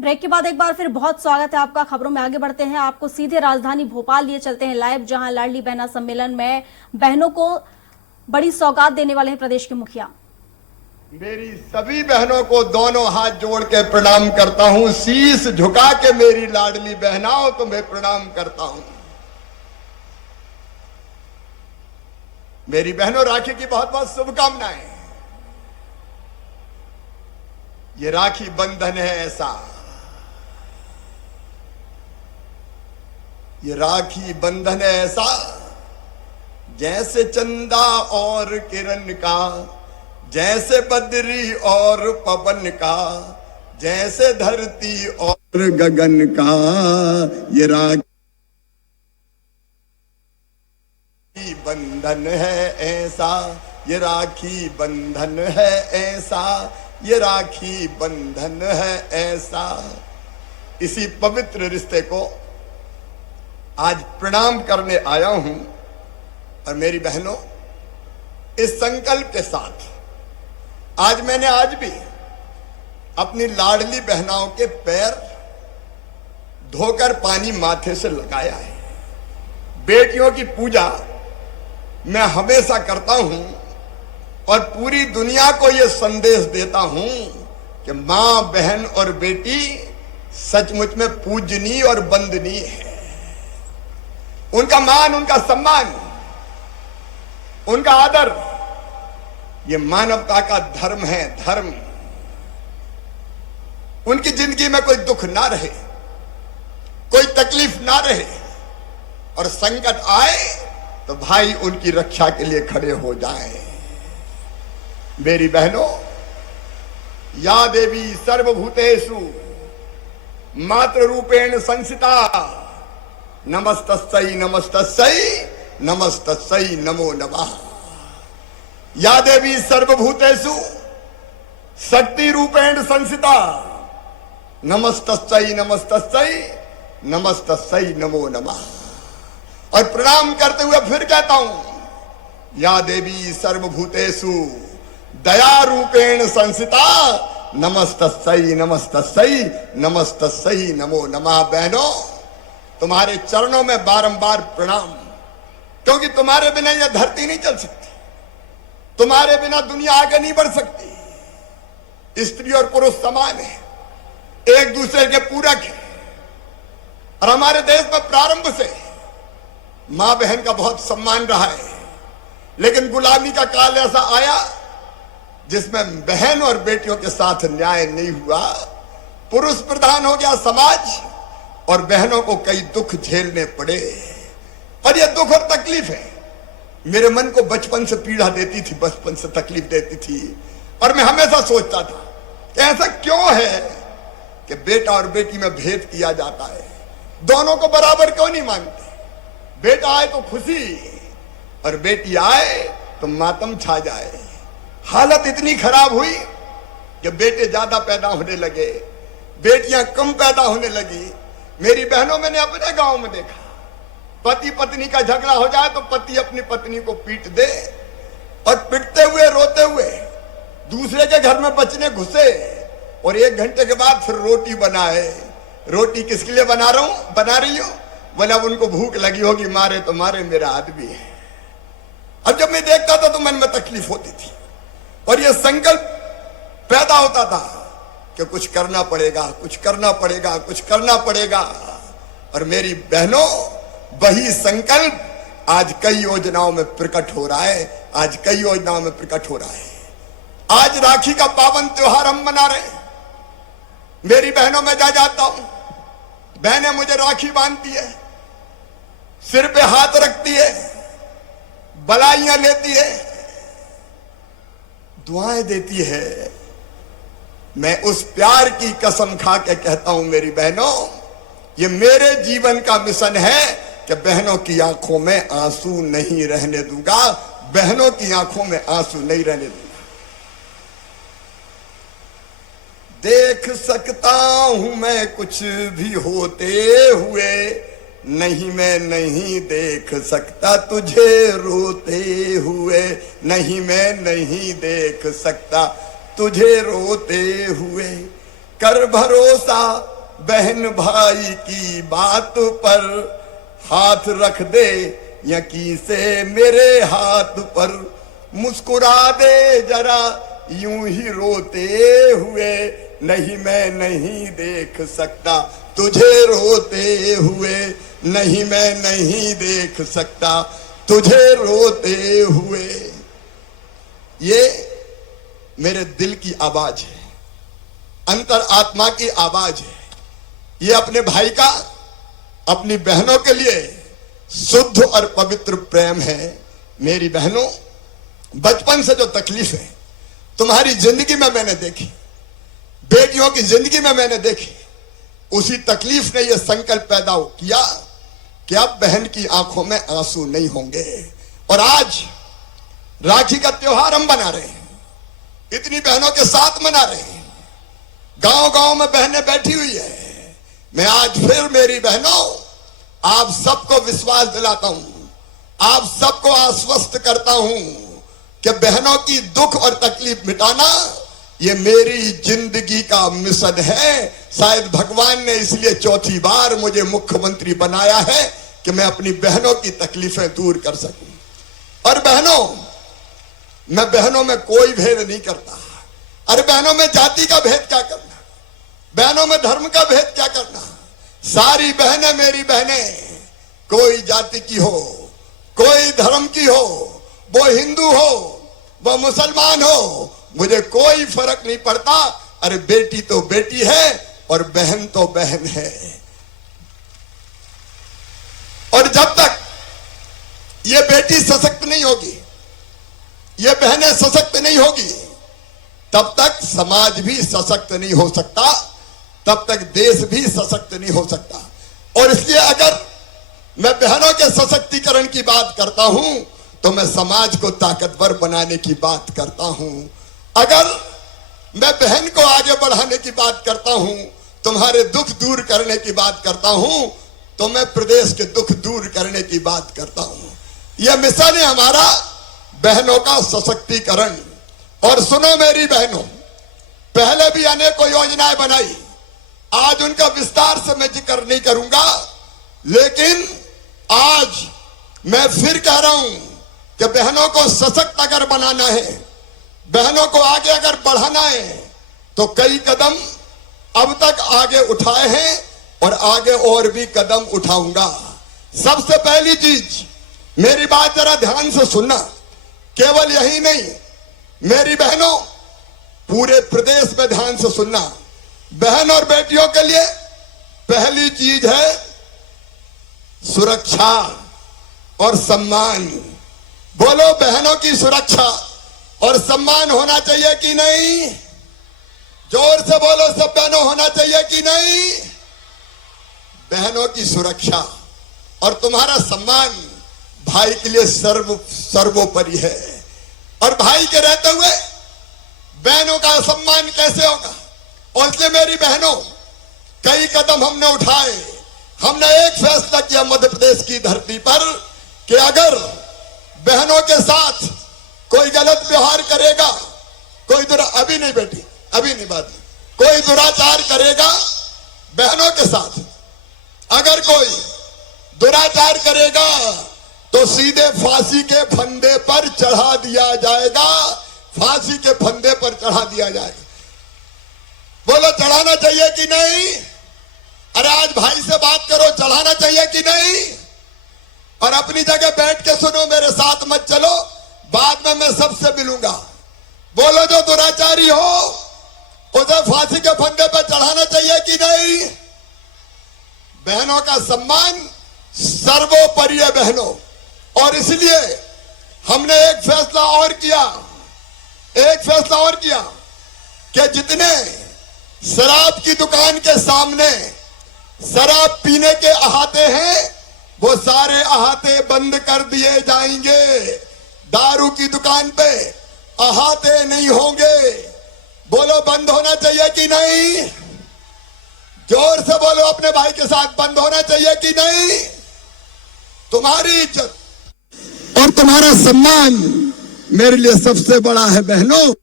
Break के बाद एक बार फिर बहुत स्वागत है आपका। खबरों में आगे बढ़ते हैं, आपको सीधे राजधानी भोपाल लिए चलते हैं लाइव, जहां लाडली बहना सम्मेलन में बहनों को बड़ी सौगात देने वाले हैं प्रदेश के मुखिया। मेरी सभी बहनों को दोनों हाथ जोड़ के प्रणाम करता हूं, शीश झुका के मेरी लाडली बहनाओं तुम्हें प्रणाम करता हूं। मेरी बहनों, राखी की बहुत बहुत शुभकामनाएं। ये राखी बंधन है ऐसा, ये राखी बंधन है ऐसा, जैसे चंदा और किरण का, जैसे बदरी और पवन का, जैसे धरती और गगन का। ये राखी बंधन है ऐसा, ये राखी बंधन है ऐसा, ये राखी बंधन है ऐसा। इसी पवित्र रिश्ते को आज प्रणाम करने आया हूं। और मेरी बहनों, इस संकल्प के साथ आज भी अपनी लाडली बहनाओं के पैर धोकर पानी माथे से लगाया है। बेटियों की पूजा मैं हमेशा करता हूं और पूरी दुनिया को यह संदेश देता हूं कि मां, बहन और बेटी सचमुच में पूजनीय और वंदनीय है। उनका मान, उनका सम्मान, उनका आदर, ये मानवता का धर्म है। धर्म, उनकी जिंदगी में कोई दुख ना रहे, कोई तकलीफ ना रहे, और संकट आए तो भाई उनकी रक्षा के लिए खड़े हो जाए। मेरी बहनों, या देवी सर्वभूतेषु मातृ रूपेण संसिता, नमस्तस्यै नमस्तस्यै नमस्तस्यै नमो नमः। या देवी सर्वभूतेषु शक्ति रूपेण संसिता, नमस्तस्यै नमस्तस्यै नमस्तस्यै नमो नमः। और प्रणाम करते हुए फिर कहता हूं, या देवी सर्वभूतेषु दया रूपेण संसिता, नमस्तस्यै नमस्तस्यै नमस्तस्यै नमो नमः। बहनों, तुम्हारे चरणों में बारंबार प्रणाम, क्योंकि तुम्हारे बिना यह धरती नहीं चल सकती, तुम्हारे बिना दुनिया आगे नहीं बढ़ सकती। स्त्री और पुरुष समान है, एक दूसरे के पूरक है। और हमारे देश में प्रारंभ से मां बहन का बहुत सम्मान रहा है, लेकिन गुलामी का काल ऐसा आया जिसमें बहन और बेटियों के साथ न्याय नहीं हुआ। पुरुष प्रधान हो गया समाज और बहनों को कई दुख झेलने पड़े। और यह दुख और तकलीफ है, मेरे मन को बचपन से पीड़ा देती थी, बचपन से तकलीफ देती थी। और मैं हमेशा सोचता था कि ऐसा क्यों है कि बेटा और बेटी में भेद किया जाता है, दोनों को बराबर क्यों नहीं मानते। बेटा आए तो खुशी और बेटी आए तो मातम छा जाए। हालत इतनी खराब हुई कि बेटे ज्यादा पैदा होने लगे, बेटियां कम पैदा होने लगी। मेरी बहनों, मैंने अपने गांव में देखा, पति पत्नी का झगड़ा हो जाए तो पति अपनी पत्नी को पीट दे, और पीटते हुए रोते हुए दूसरे के घर में बचने घुसे, और 1 घंटे के बाद फिर रोटी बनाए। रोटी किसके लिए बना रही हूं? बोला उनको भूख लगी होगी, मारे तो मारे, मेरा आदमी है। अब जब मैं देखता था तो मन में तकलीफ होती थी, और यह संकल्प पैदा होता था कि कुछ करना पड़ेगा, कुछ करना पड़ेगा, कुछ करना पड़ेगा। और मेरी बहनों, वही संकल्प आज कई योजनाओं में प्रकट हो रहा है, आज कई योजनाओं में प्रकट हो रहा है। आज राखी का पावन त्योहार हम मना रहे हैं। मेरी बहनों, में जाता हूं, बहनें मुझे राखी बांधती है, सिर पे हाथ रखती है, बलाइयां लेती है, दुआएं देती है। मैं उस प्यार की कसम खा के कहता हूं, मेरी बहनों, ये मेरे जीवन का मिशन है कि बहनों की आंखों में आंसू नहीं रहने दूंगा, बहनों की आंखों में आंसू नहीं रहने दूंगा। देख सकता हूं मैं कुछ भी होते हुए, नहीं मैं नहीं देख सकता तुझे रोते हुए, नहीं मैं नहीं देख सकता तुझे रोते हुए। कर भरोसा बहन भाई की बात पर, हाथ रख दे यकीन से मेरे हाथ पर, मुस्कुरा दे जरा यूं ही रोते हुए, नहीं मैं नहीं देख सकता तुझे रोते हुए, नहीं मैं नहीं देख सकता तुझे रोते हुए। ये मेरे दिल की आवाज है, अंतर आत्मा की आवाज है। ये अपने भाई का अपनी बहनों के लिए शुद्ध और पवित्र प्रेम है। मेरी बहनों, बचपन से जो तकलीफ है तुम्हारी जिंदगी में मैंने देखी, बेटियों की जिंदगी में मैंने देखी, उसी तकलीफ ने यह संकल्प पैदा किया कि अब बहन की आंखों में आंसू नहीं होंगे। और आज राखी का त्योहार हम मना रहे हैं, इतनी बहनों के साथ मना रहे हैं, गांव गांव में बहनें बैठी हुई है। मैं आज फिर मेरी बहनों आप सबको विश्वास दिलाता हूं, आप सबको आश्वस्त करता हूं कि बहनों की दुख और तकलीफ मिटाना ये मेरी जिंदगी का मिशन है। शायद भगवान ने इसलिए चौथी बार मुझे मुख्यमंत्री बनाया है कि मैं अपनी बहनों की तकलीफें दूर कर सकूं। और बहनों, मैं बहनों में कोई भेद नहीं करता। अरे बहनों में जाति का भेद क्या करना, बहनों में धर्म का भेद क्या करना। सारी बहनें मेरी बहनें, कोई जाति की हो, कोई धर्म की हो, वो हिंदू हो, वो मुसलमान हो, मुझे कोई फर्क नहीं पड़ता। अरे बेटी तो बेटी है और बहन तो बहन है। और जब तक ये बेटी सशक्त नहीं होगी, ये बहनें सशक्त नहीं होगी, तब तक समाज भी सशक्त नहीं हो सकता, तब तक देश भी सशक्त नहीं हो सकता। और इसलिए अगर मैं बहनों के सशक्तिकरण की बात करता हूं तो मैं समाज को ताकतवर बनाने की बात करता हूं। अगर मैं बहन को आगे बढ़ाने की बात करता हूं, तुम्हारे दुख दूर करने की बात करता हूं, तो मैं प्रदेश के दुख दूर करने की बात करता हूं। यह मिशन है हमारा, बहनों का सशक्तिकरण। और सुनो मेरी बहनों, पहले भी अनेकों योजनाएं बनाई, आज उनका विस्तार से मैं जिक्र नहीं करूंगा, लेकिन आज मैं फिर कह रहा हूं कि बहनों को सशक्त अगर बनाना है, बहनों को आगे अगर बढ़ाना है, तो कई कदम अब तक आगे उठाए हैं और आगे और भी कदम उठाऊंगा। सबसे पहली चीज, मेरी बात जरा ध्यान से सुनना, केवल यही नहीं मेरी बहनों, पूरे प्रदेश में ध्यान से सुनना। बहन और बेटियों के लिए पहली चीज है सुरक्षा और सम्मान। बोलो, बहनों की सुरक्षा और सम्मान होना चाहिए कि नहीं? जोर से बोलो सब बहनों, होना चाहिए कि नहीं? बहनों की सुरक्षा और तुम्हारा सम्मान भाई के लिए सर्वोपरि है। और भाई के रहते हुए बहनों का सम्मान कैसे होगा? और इसलिए मेरी बहनों, कई कदम हमने उठाए। हमने एक फैसला किया मध्य प्रदेश की धरती पर कि अगर बहनों के साथ कोई गलत व्यवहार करेगा, कोई अभी नहीं बेटी, अभी नहीं बात, कोई दुराचार करेगा बहनों के साथ, अगर कोई दुराचार करेगा तो सीधे फांसी के फंदे पर चढ़ा दिया जाएगा, फांसी के फंदे पर चढ़ा दिया जाएगा। बोलो, चढ़ाना चाहिए कि नहीं? अरे आज भाई से बात करो, चढ़ाना चाहिए कि नहीं? और अपनी जगह बैठ के सुनो, मेरे साथ मत चलो, बाद में मैं सबसे मिलूंगा। बोलो, जो दुराचारी हो उसे फांसी के फंदे पर चढ़ाना चाहिए कि नहीं? बहनों का सम्मान सर्वोपरि है बहनों। और इसलिए हमने एक फैसला और किया कि जितने शराब की दुकान के सामने शराब पीने के अहाते हैं, वो सारे अहाते बंद कर दिए जाएंगे। दारू की दुकान पे अहाते नहीं होंगे। बोलो, बंद होना चाहिए कि नहीं? जोर से बोलो अपने भाई के साथ, बंद होना चाहिए कि नहीं? तुम्हारी इज्जत और तुम्हारा सम्मान मेरे लिए सबसे बड़ा है बहनों।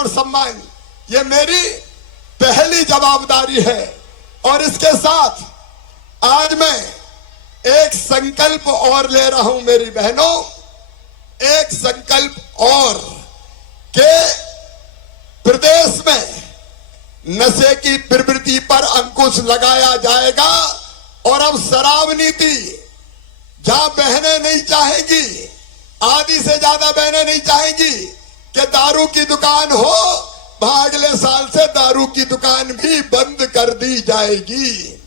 और सम्मान, ये मेरी पहली जवाबदारी है। और इसके साथ आज मैं एक संकल्प और ले रहा हूं मेरी बहनों, एक संकल्प और के प्रदेश में नशे की प्रवृत्ति पर अंकुश लगाया जाएगा। और अब शराब नीति, जहां बहनें नहीं चाहेंगी, आधी से ज्यादा बहनें नहीं चाहेंगी कि दारू की दुकान हो, वहां अगले साल से दारू की दुकान भी बंद कर दी जाएगी।